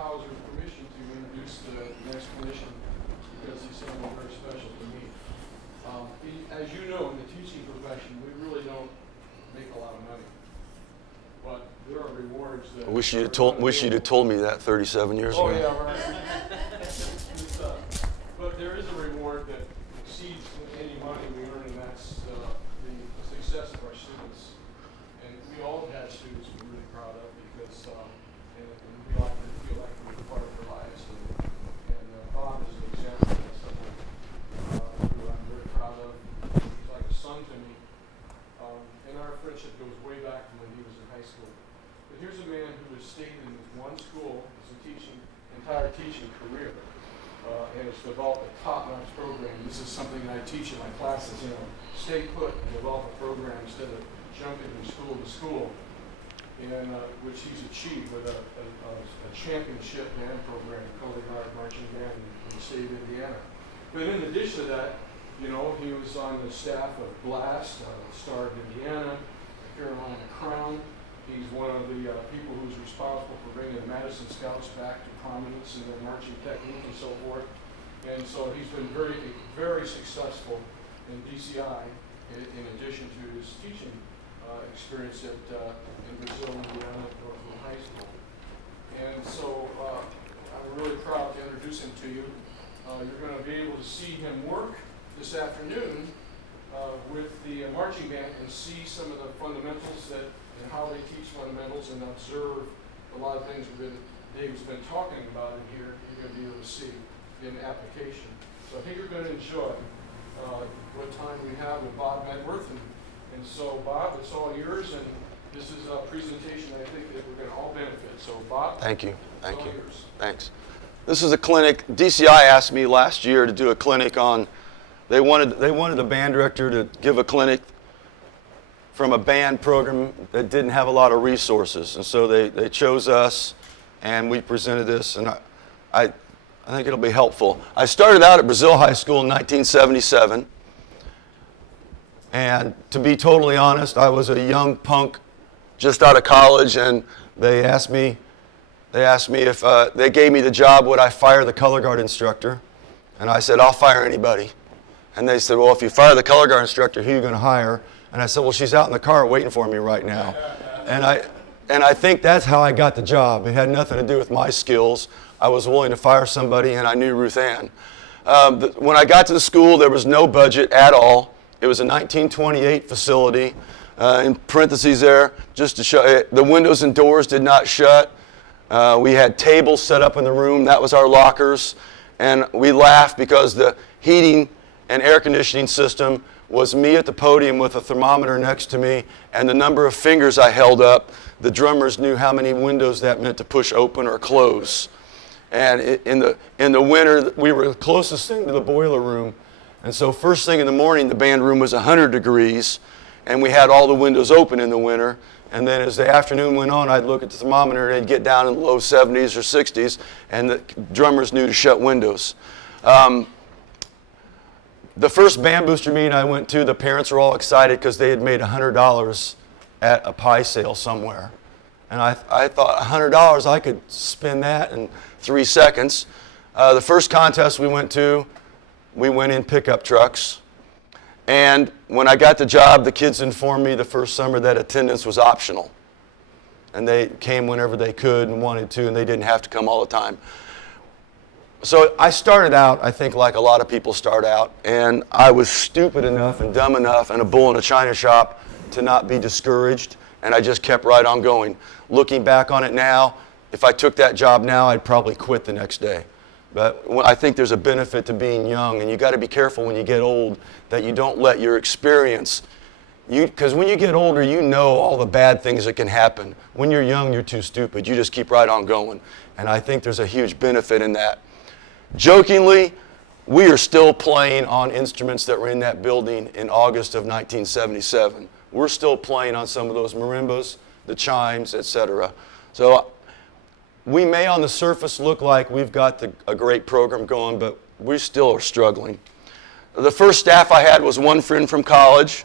Hauser's permission to introduce the next clinician because he's someone very special to me. As you know, in the teaching profession, we really don't make a lot of money, but there are rewards that. I wish you'd have told me that 37 years ago. Oh yeah, right. But there is a reward that exceeds any money we earn, and that's the success of our students. And we all have had students we're really proud of because and we like to feel like we're part of their lives. And Bob is an example of someone who I'm very proud of. He's like a son to me. And our friendship goes way back to when he was in high school. But here's a man who has stayed in one school his entire teaching career. And has developed a top-notch program. This is something I teach in my classes, stay put and develop a program instead of jumping from school to school, and which he's achieved with a championship band program, Color Guard Marching Band in the state of Indiana. But in addition to that, he was on the staff of Blast, Star of Indiana, Carolina Crown. He's one of the people who's responsible for bringing the Madison Scouts back to prominence in their marching technique and so forth. And so he's been very, very successful in DCI in addition to his teaching experience in Brazil, Indiana, Northfield High School. And so I'm really proud to introduce him to you. You're going to be able to see him work this afternoon with the marching band and see some of the fundamentals and how they teach fundamentals and observe a lot of things that Dave's been talking about in here. You're going to be able to see in application. So I think you're going to enjoy what time we have with Bob Medworth. And so, Bob, it's all yours. And this is a presentation I think that we're going to all benefit. So, Bob, Thank you. Thank you. Yours. Thanks. This is a clinic. DCI asked me last year to do a clinic on. They wanted the band director to give a clinic from a band program that didn't have a lot of resources, and so they chose us, and we presented this, and I think it'll be helpful. I started out at Brazil High School in 1977, and to be totally honest, I was a young punk just out of college, and they asked me if they gave me the job, would I fire the color guard instructor? And I said, I'll fire anybody. And they said, well, if you fire the color guard instructor, who are you going to hire? And I said, well, she's out in the car waiting for me right now. And I think that's how I got the job. It had nothing to do with my skills. I was willing to fire somebody, and I knew Ruth Ann. When I got to the school, there was no budget at all. It was a 1928 facility. In parentheses there, just to show, the windows and doors did not shut. We had tables set up in the room. That was our lockers. And we laughed because the heating and air conditioning system was me at the podium with a thermometer next to me, and the number of fingers I held up, the drummers knew how many windows that meant to push open or close. And in the winter, we were the closest thing to the boiler room. And so first thing in the morning, the band room was 100 degrees, and we had all the windows open in the winter. And then as the afternoon went on, I'd look at the thermometer, and it'd get down in the low 70s or 60s, and the drummers knew to shut windows. The first band booster meeting I went to, the parents were all excited because they had made $100 at a pie sale somewhere. And I thought, $100, I could spend that in 3 seconds. The first contest we went to, we went in pickup trucks. And when I got the job, the kids informed me the first summer that attendance was optional. And they came whenever they could and wanted to, and they didn't have to come all the time. So I started out, I think, like a lot of people start out, and I was stupid enough and dumb enough and a bull in a china shop to not be discouraged, and I just kept right on going. Looking back on it now, if I took that job now, I'd probably quit the next day. But I think there's a benefit to being young, and you got to be careful when you get old that you don't let your experience, because when you get older, you know all the bad things that can happen. When you're young, you're too stupid. You just keep right on going, and I think there's a huge benefit in that. Jokingly, we are still playing on instruments that were in that building in August of 1977. We're still playing on some of those marimbas, the chimes, etc. So we may on the surface look like we've got a great program going, but we still are struggling. The first staff I had was one friend from college,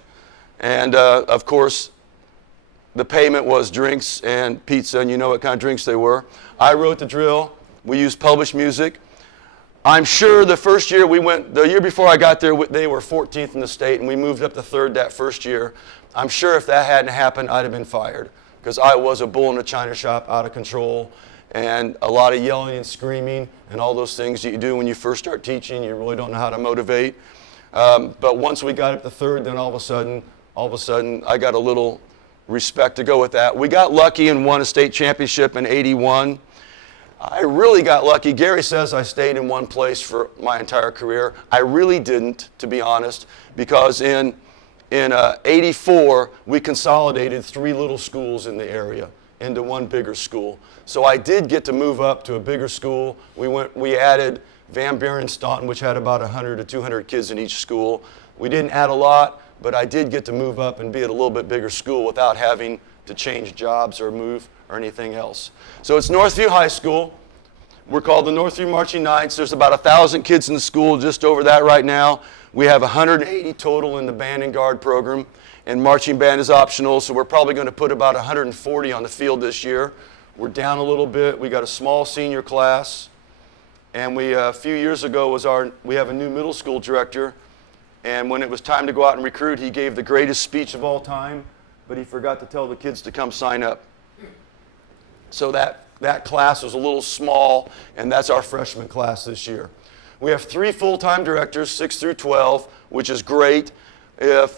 and of course, the payment was drinks and pizza, and you know what kind of drinks they were. I wrote the drill. We use published music. I'm sure the first year the year before I got there, they were 14th in the state, and we moved up to 3rd that first year. I'm sure if that hadn't happened, I'd have been fired, because I was a bull in a china shop, out of control, and a lot of yelling and screaming and all those things that you do when you first start teaching. You really don't know how to motivate. But once we got up to 3rd, then all of a sudden, I got a little respect to go with that. We got lucky and won a state championship in '81. I really got lucky. Gary says I stayed in one place for my entire career. I really didn't, to be honest, because in '84, we consolidated 3 little schools in the area into one bigger school. So I did get to move up to a bigger school. We added Van Buren Staunton, which had about 100 to 200 kids in each school. We didn't add a lot, but I did get to move up and be at a little bit bigger school without having to change jobs or move or anything else. So it's Northview High School. We're called the Northview Marching Knights. There's about 1,000 kids in the school, just over that right now. We have 180 total in the band and guard program, and marching band is optional, so we're probably going to put about 140 on the field this year. We're down a little bit. We got a small senior class, and a few years ago we have a new middle school director, and when it was time to go out and recruit, he gave the greatest speech of all time, but he forgot to tell the kids to come sign up. So that class was a little small, and that's our freshman class this year. We have 3 full-time directors, 6 through 12, which is great. Turn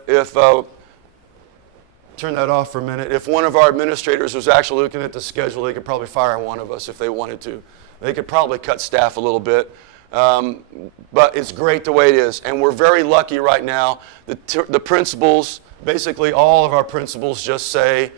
that off for a minute. If one of our administrators was actually looking at the schedule, they could probably fire one of us if they wanted to. They could probably cut staff a little bit. But it's great the way it is. And we're very lucky right now. The principals, basically all of our principals just say,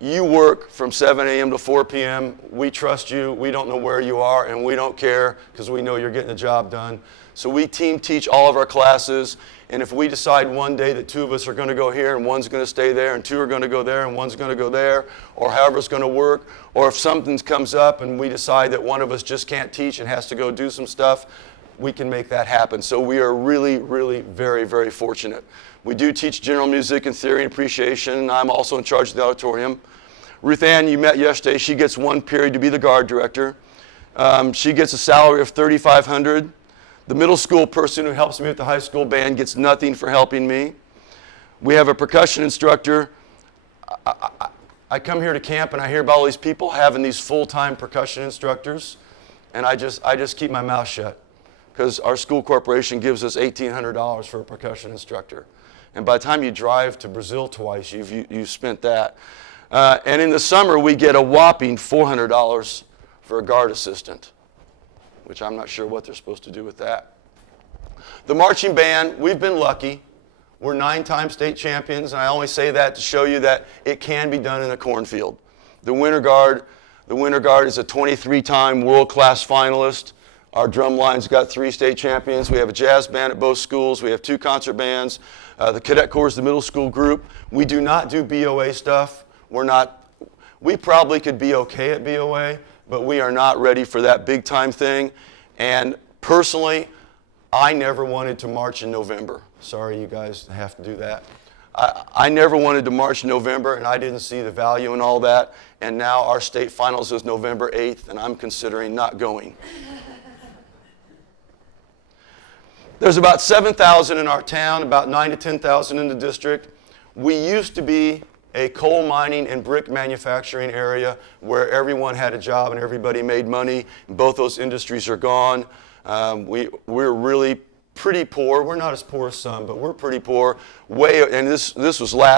you work from 7 a.m. to 4 p.m. We trust you. We don't know where you are, and we don't care because we know you're getting the job done. So we team teach all of our classes, and if we decide one day that 2 of us are going to go here and one's going to stay there and 2 are going to go there and one's going to go there, or however it's going to work, or if something comes up and we decide that one of us just can't teach and has to go do some stuff, we can make that happen. So we are really, really very, very fortunate. We do teach general music and theory and appreciation. I'm also in charge of the auditorium. Ruth Ann, you met yesterday. She gets 1 period to be the guard director. She gets a salary of $3,500. The middle school person who helps me with the high school band gets nothing for helping me. We have a percussion instructor. I come here to camp and I hear about all these people having these full-time percussion instructors, and I just keep my mouth shut because our school corporation gives us $1,800 for a percussion instructor. And by the time you drive to Brazil twice, you've spent that. And in the summer, we get a whopping $400 for a guard assistant, which I'm not sure what they're supposed to do with that. The marching band, we've been lucky. We're 9-time state champions, and I only say that to show you that it can be done in a cornfield. The Winter Guard is a 23-time world-class finalist. Our drum line's got 3 state champions. We have a jazz band at both schools. We have 2 concert bands. The Cadet Corps is the middle school group. We do not do BOA stuff. We probably could be okay at BOA, but we are not ready for that big-time thing. And personally, I never wanted to march in November. Sorry, you guys have to do that. I never wanted to march in November, and I didn't see the value in all that. And now our state finals is November 8th, and I'm considering not going. There's about 7,000 in our town, about 9,000 to 10,000 in the district. We used to be a coal mining and brick manufacturing area where everyone had a job and everybody made money. Both those industries are gone. We're really pretty poor. We're not as poor as some, but we're pretty poor. And this was last